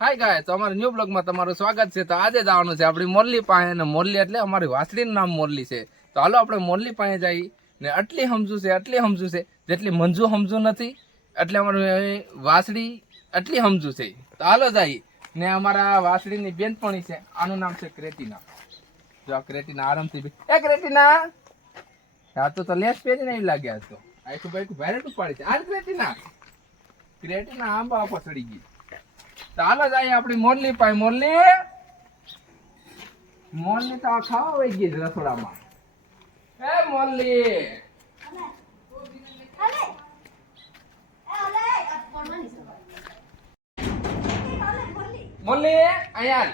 હાય ગાય, તો અમારા ન્યૂ બ્લોગમાં તમારું સ્વાગત છે. તો આજે જવાનું છે આપણી મોરલી પાસે, અને મોરલી એટલે અમારી વાસળીનું નામ મોરલી છે. તો હાલો આપણે મોરલી પાસે જઈ ને એટલી સમજું છે જેટલી મંજુ સમજુ નથી, એટલે અમારી વાસળી એટલી સમજુ છે. તો હાલો જઈ ને અમારા વાસળીની બેનપણી છે, આનું નામ છે ક્રેટીના. જો આ ક્રેટીના આરામથી ક્રેટીના હા તો લેસ પહેરીને એવી લાગ્યા તો આખું બાઈકું ભારે પાડી છે. આ ક્રેટીના આંબા ઉપર ચડી ગઈ. ચાલો જાય આપણી મોરલી પાસે. મોરલી તો ખાવા વહી ગઈ રસોડામાં. એ મોરલી અહીંયા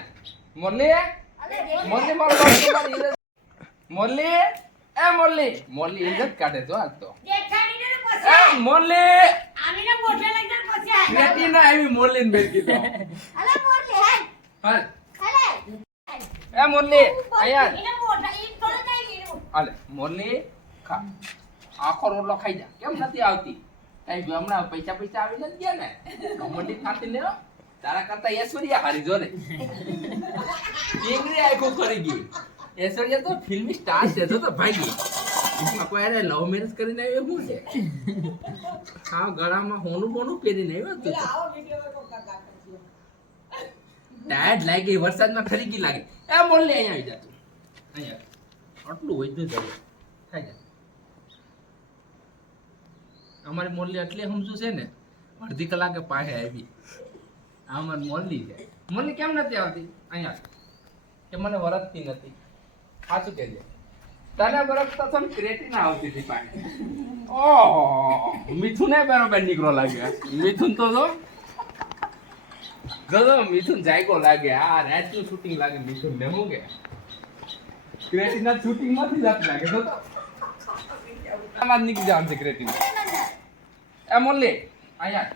મોરલી ઇજ્જત કાઢે તો આજ તો. મોરલી ક્રેટીના આવી મોરલીને બેન કીધો. એ મોરલી હાલે મોરલી ખા, આખો રોટલો ખાઈ જા. કેમ નથી આવતી? કઈ હમણાં પૈસા આવી નથી ગયા ને, મોટી ખાતી ને તારા કરતા ઐશ્વર્યા હારી જો ને. ટીંગરી આખું કરી ગઈ. ઐશ્વર્યા તો ફિલ્મી સ્ટાર છે તો ભાગી. કોઈ અરે લવ મેરેજ કરીને આવ્યો શું છે? હા ગળામાં હોનું પહેરીને આવ્યો તું. ટાયર્ડ લાગી, વરસાદમાં ખરી ગઈ લાગે. એ મોરલી અહીંયા આવી જા તું. અહીંયા આટલું હોય તો જવું થાય જાય. અમારી મોરલી એટલી સમજુ છે ને, અડધી કલાકે પાસે આવી. આ અમારી મોરલી છે. મોરલી કેમ નથી આવતી અહીંયા? કે મને વરસતી નથી. સાચું કહેજે. તને વરસતા તો ક્રેટીના આવતી હતી પાણી. ઓહો મીઠું ને બરાબર નીકળો લાગે. મીઠું તો જો મીઠું જાયગો લાગે. આ રાતનું શૂટિંગ લાગે મીઠું ને હું કે ક્રેટીના શૂટિંગ માંથી જાત લાગે તો આમાં નીકળી જવાનું છે ક્રેટીના. એ મોરલી અહીંયા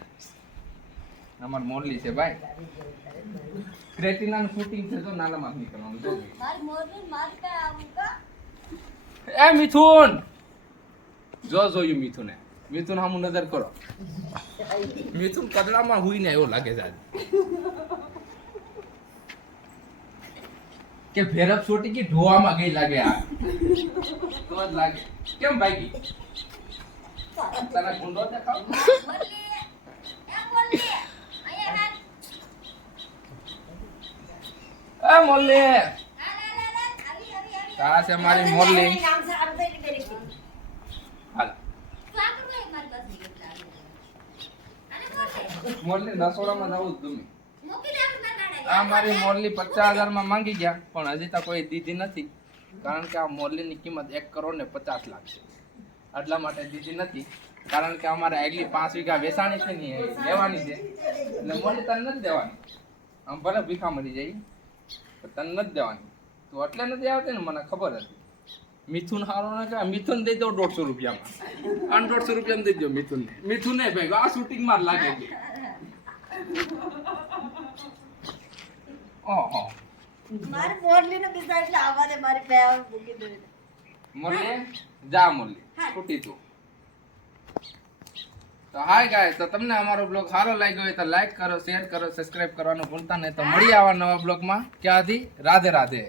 અમાર મોરલી છે ભાઈ. ક્રેટીનાનું શૂટિંગ છે તો નાનામાં નીકળવાનું જો. એ મિથુન જોયું મિથુને. મિથુન હામું નજર કરો. મિથુન કદડામાં હુઈ ને એવો લાગે છે કે ભેરપ છોટી કી ઢોવામાં ગઈ લાગે. આ તો જ લાગે. કેમ ભાગી? તને ગુંડો દેખાવ? એ મોરલી આ છે મારી મોરલી. હાલ મોરલી રસોડામાં જવું જ તમે. આ મારી મોરલી 50,000 માં માંગી ગયા, પણ હજી તો કોઈ દીધી નથી. કારણ કે આ મોરલીની કિંમત 1 કરોડ ને 50 લાખ છે. એટલા માટે દીધી નથી. કારણ કે અમારે આગલી 5 વીઘા વેચાણી છે ને લેવાની છે, એટલે મોરલી તને નથી દેવાની. આમ ભલે ભીખા મળી જાય તને નથી દેવાની. તો એટલે નથી આવતી ને, મને ખબર હતી. મિથુન હારો ને કે મિથુન દઈ દો 150 રૂપિયામાં. 150 રૂપિયામાં દઈ દો મિથુન ને. મિથુન ને ભાઈ આ શૂટિંગ માં લાગે છે. ઓહો મારી મોરલી ને બીજા એટલે આવાને મારી પેવ મૂકી દે. મોરલી જા મોરલી છૂટી તું. તો હાય ગાય, તો તમને અમારો બ્લોગ સારો લાગ્યો હોય તો લાઈક કરો, શેર કરો, સબસ્ક્રાઇબ કરવાનું ભૂલતા નહીં. તો મળી આવા નવા બ્લોગમાં. ક્યાંથી? રાધે રાધે.